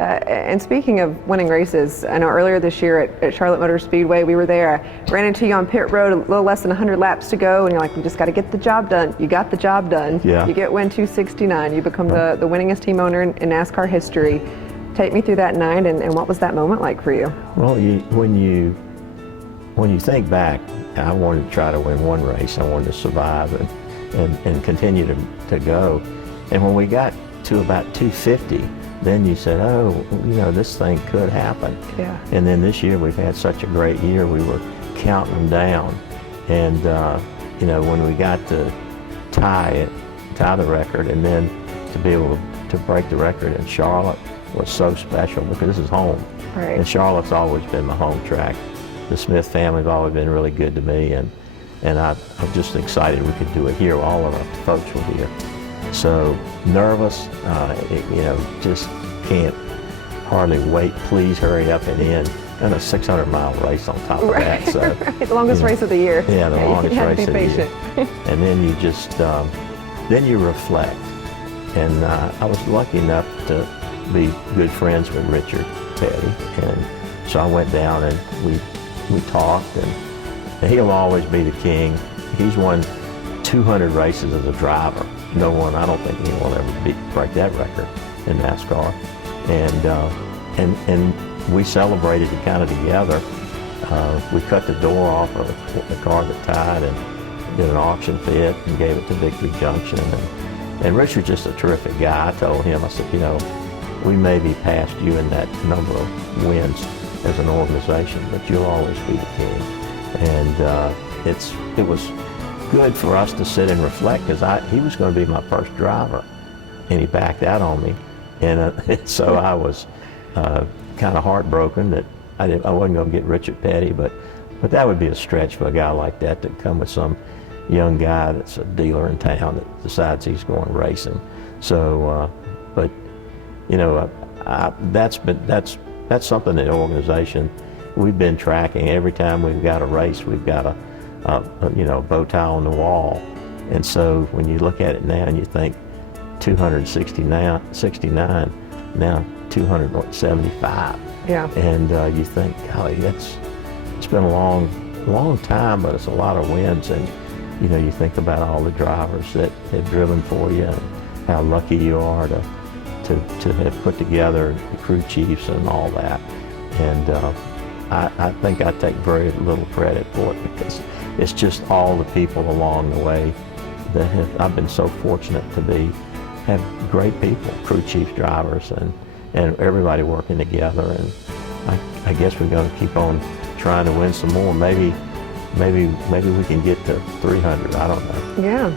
And speaking of winning races, I know earlier this year at Charlotte Motor Speedway, we were there. I ran into you on pit road, a little less than 100 laps to go, and you're like, we just got to get the job done. You got the job done. Yeah. You get win 269. You become the winningest team owner in NASCAR history. Take me through that night, and what was that moment like for you? Well, when you think back, I wanted to try to win one race. I wanted to survive and continue to go. And when we got to about 250, then you said, oh, this thing could happen. Yeah. And then this year we've had such a great year. We were counting them down. And, when we got to tie the record, and then to be able to break the record in Charlotte was so special because this is home. Right. And Charlotte's always been my home track. The Smith family's always been really good to me, and I'm just excited we could do it here. All of our folks were here. So nervous, just can't hardly wait. Please hurry up and in. And a 600-mile race on top of that. So, right. The longest race of the year. Yeah, the longest race of the year. patient. And then you just, then you reflect. And I was lucky enough to be good friends with Richard Petty. And so I went down and we talked, and he'll always be the king. He's won 200 races as a driver. No one, I don't think anyone will ever break that record in NASCAR. And we celebrated it kind of together. We cut the door off of the car that tied and did an auction fit and gave it to Victory Junction. And Richard's just a terrific guy. I told him, I said, we may be past you in that number of wins as an organization, but you'll always be the king. And it was good for us to sit and reflect, because he was going to be my first driver, and he backed out on me. And so I was kind of heartbroken that I wasn't going to get Richard Petty, but that would be a stretch for a guy like that to come with some young guy that's a dealer in town that decides he's going racing. So, that's something in the organization we've been tracking. Every time we've got a race, we've got a bow tie on the wall. And so when you look at it now and you think 269, now 275. Yeah. And you think, golly, it's been a long time, but it's a lot of wins. And you think about all the drivers that have driven for you and how lucky you are to have put together the crew chiefs and all that. And I think I take very little credit for it, because it's just all the people along the way that I've been so fortunate to have great people, crew chiefs, drivers, and everybody working together. And I guess we're going to keep on trying to win some more. Maybe we can get to 300. I don't know. Yeah.